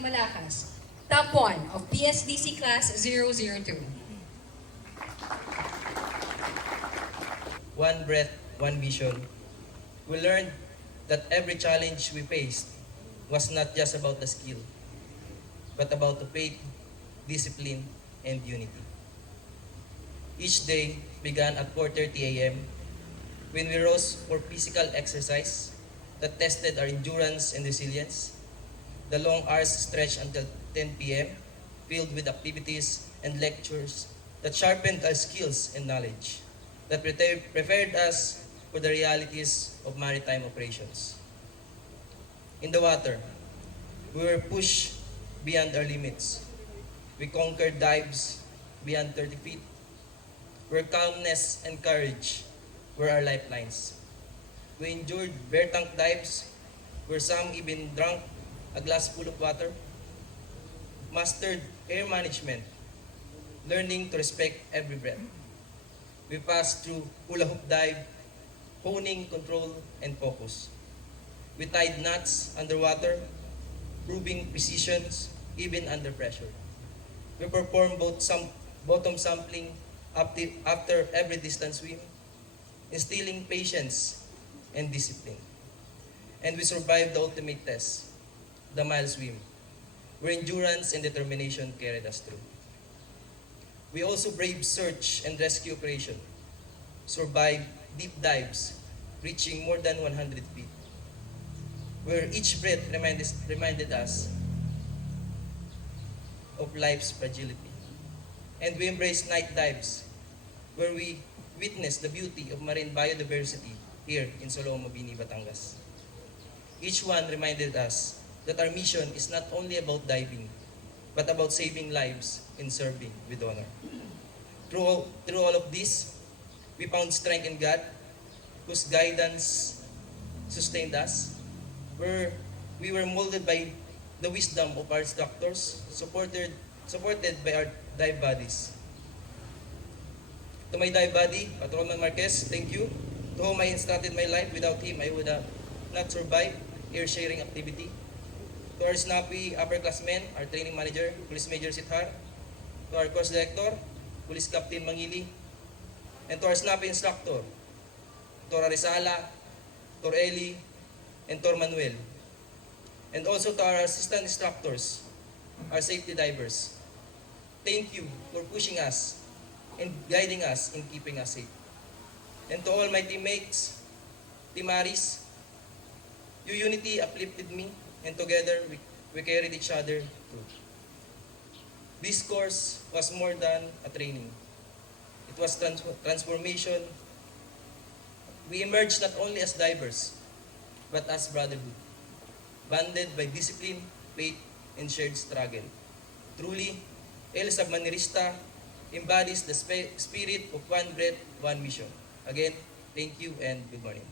Malakas, Top 1 of PSDC Class 002. One breath, one vision. We learned that every challenge we faced was not just about the skill, but about the faith, discipline, and unity. Each day began at 4:30 a.m. when we rose for physical exercise that tested our endurance and resilience. The long hours stretched until 10 p.m., filled with activities and lectures that sharpened our skills and knowledge, that prepared us for the realities of maritime operations. In the water, we were pushed beyond our limits. We conquered dives beyond 30 feet, where calmness and courage were our lifelines. We endured bear tank dives, where some even drank a glass full of water, mastered air management, learning to respect every breath. We passed through hula hoop dive, honing control and focus. We tied knots underwater, proving precision even under pressure. We performed bottom sampling after every distance swim, instilling patience and discipline. And we survived the ultimate test, the mile swim, where endurance and determination carried us through. We also braved search and rescue operation, survived deep dives reaching more than 100 feet, where each breath reminded us of life's fragility. And we embraced night dives, where we witnessed the beauty of marine biodiversity here in Salomo, Bini, Batangas. Each one reminded us that our mission is not only about diving, but about saving lives and serving with honor. Through all of this, we found strength in God, whose guidance sustained us, where we were molded by the wisdom of our instructors, supported by our dive buddies. To my dive buddy, Patronon Marquez, thank you. To whom I started my life, without him, I would have not survived air sharing activity. To our snappy upperclassmen, our training manager, Police Major Sithar. To our course director, Police Captain Mangili. And to our snappy instructor, Tor Arizala, Tor Eli, and Tor Manuel. And also to our assistant instructors, our safety divers. Thank you for pushing us and guiding us in keeping us safe. And to all my teammates, Team Aris, your unity uplifted me, and together we carried each other through. This course was more than a training. It was transformation. We emerged not only as divers, but as brotherhood, banded by discipline, faith, and shared struggle. Truly, El Submarinista embodies the spirit of one breath, one mission. Again, thank you and good morning.